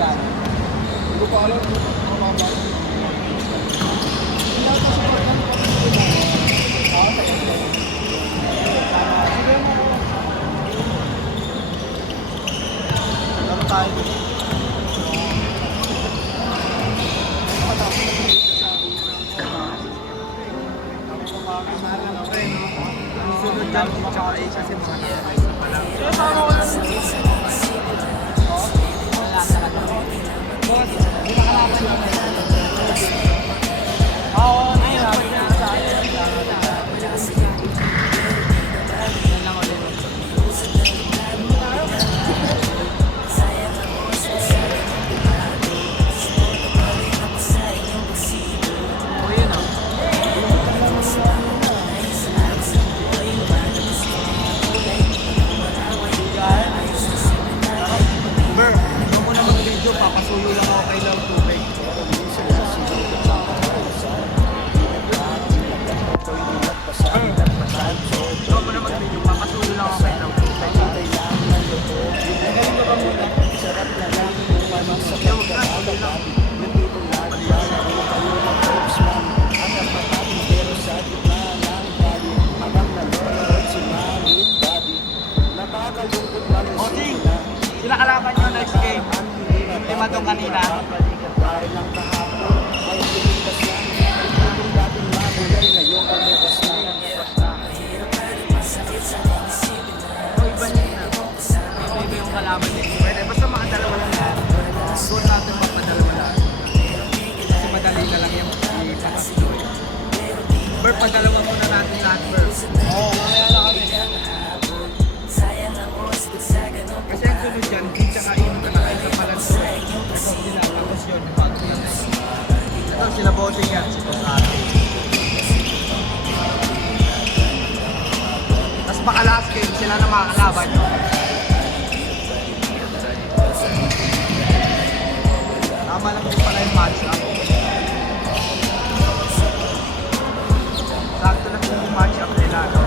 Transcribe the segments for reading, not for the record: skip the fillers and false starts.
Hindi ko alam kung mababa. Laro tayo. Sunod dyan, tsaka A kasi mga kaya tama ko lang. Wala sa ato. Boss, hindi makalaban yun. Oo, nahirapan niya sa akin. Yan lang ulit. O yun o. Ber, huwag mo na mag-video, papasuyo lang ako kay Love Tubig. Huwag mo na mag-video, papasuyo lang ako kay Love Tubig. Magaling ka ba muna? Bossing, sila kalaban nyo next game. 5 tong kanina. O iba niya na. Iba yung kalaban din. Pwede, basta makadalawa lang yan. Doon natin magpadalawa lang. Kasi madali na lang yung Bert, padalawa muna natin lahat, Bert. Oo, mamaya na kami. Kasi ang sunod dyan, di tsaka in, nakakain ka pala sa record nila, tapos yun, yung bago yan. Ito, sila bossing yan, si Tosado. Tapos baka last game, sila na makakalaban nyo. Tama lang din pala yung match up. Sakto lang yung match up nila, no?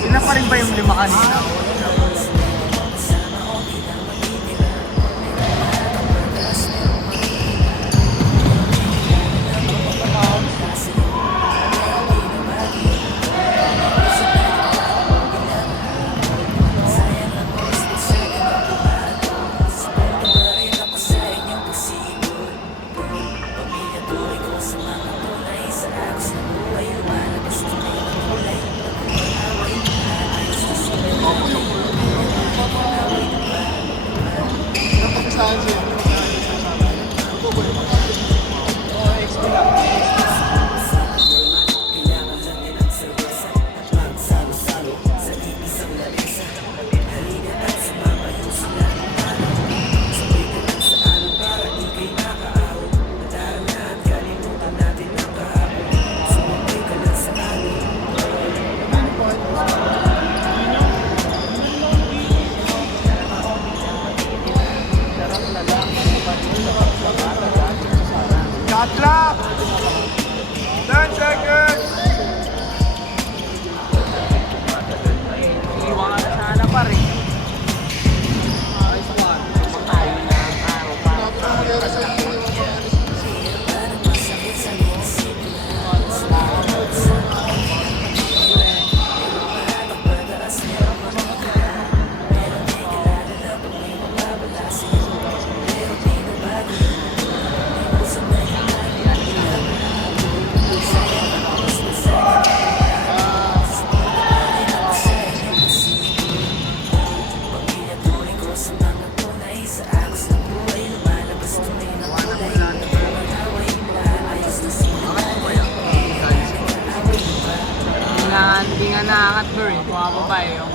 Sila pa rin ba yung 5 kanina? Shot clock! 10 seconds! Iwan ka na sana pa rin. Nice one. Makain na ang araw pa. Hindi nga nakakat bro eh, bumababa eh yung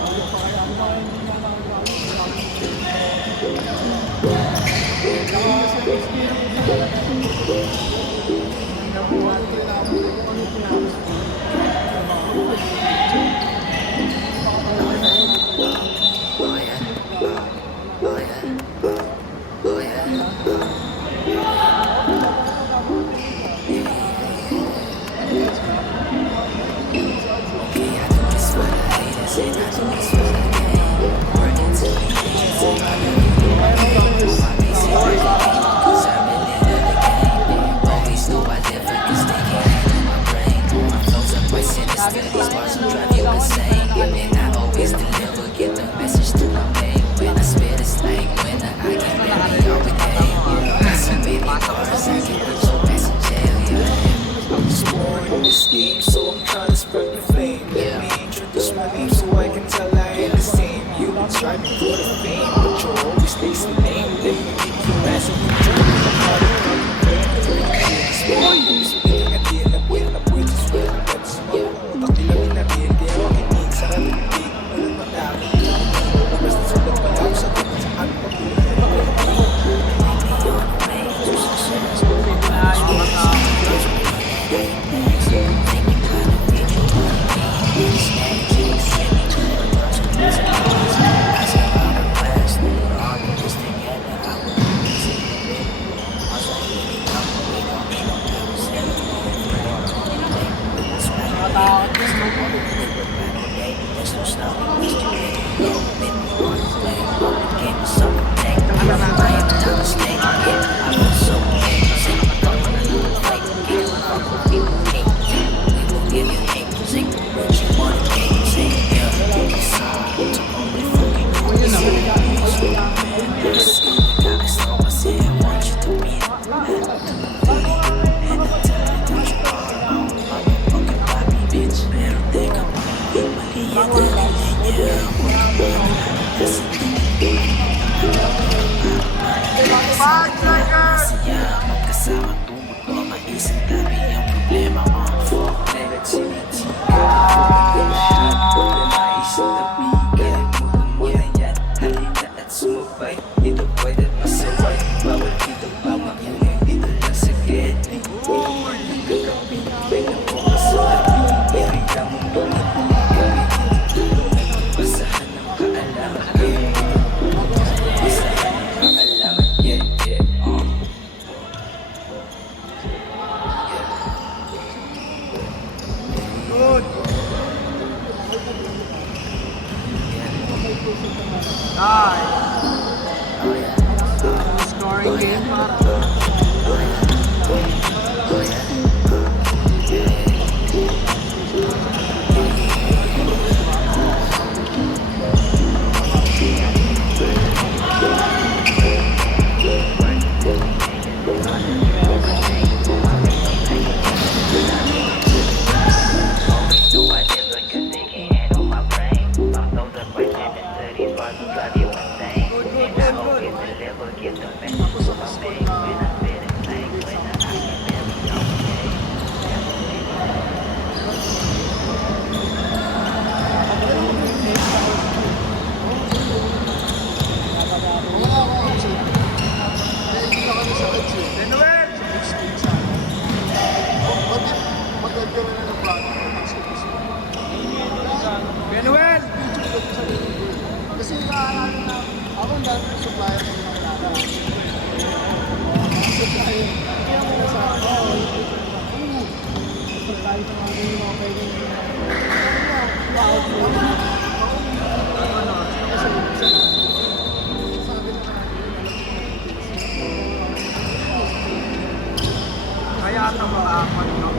ata mga apat, no?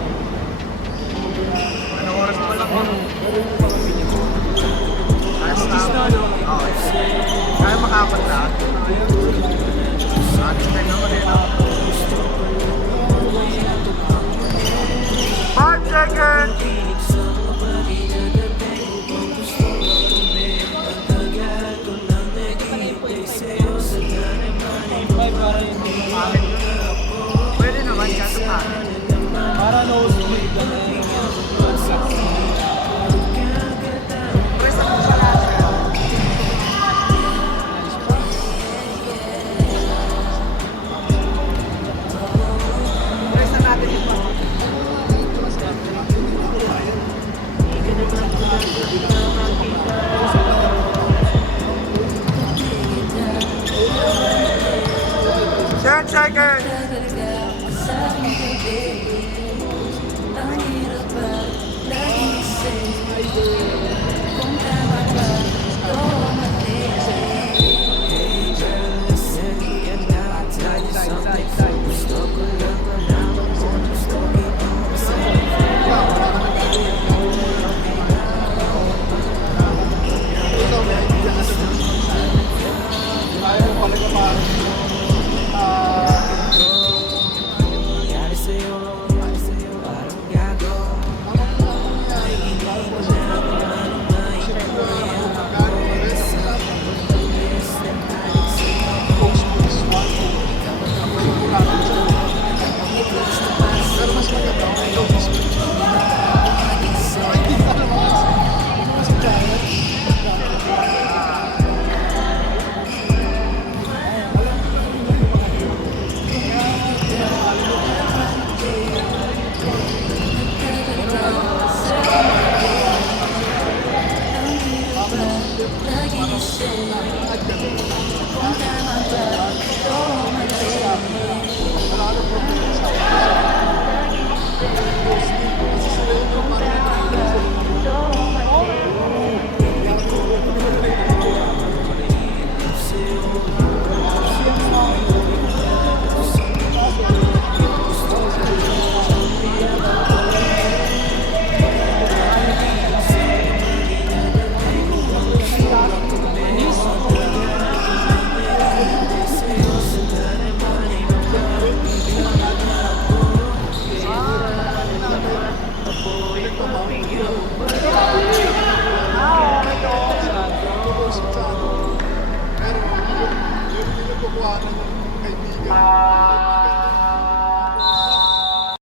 Anong oras pa lang, no? Kaya makaapat. Oo. Kaya makaapat lahat. Ating time naman eh, no? 5 seconds! Pwede naman siya sa akin. Para nosebleed lang eh. Pwede ko pala siya. Pwede natin yung mga. Ten seconds! Ayaw pala ka pa. Pero mas maganda ako ito. Pero yung kukuha ng kaibigan.